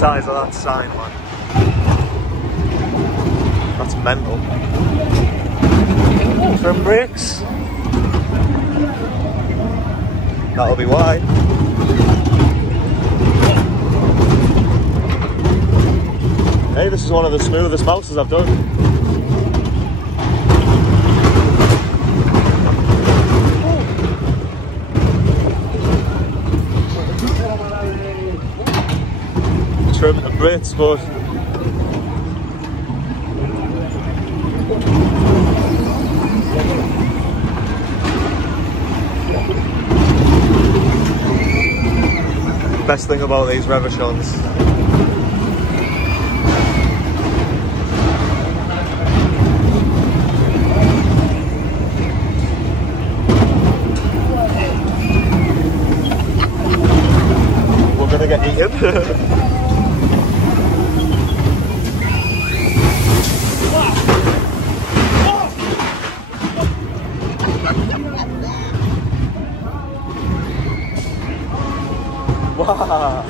size of that sign, man. That's mental. Trim brakes. That'll be wide. Hey, this is one of the smoothest mouses I've done. Trim at the Brits, but best thing about these Revisions, we're gonna get eaten. Wow.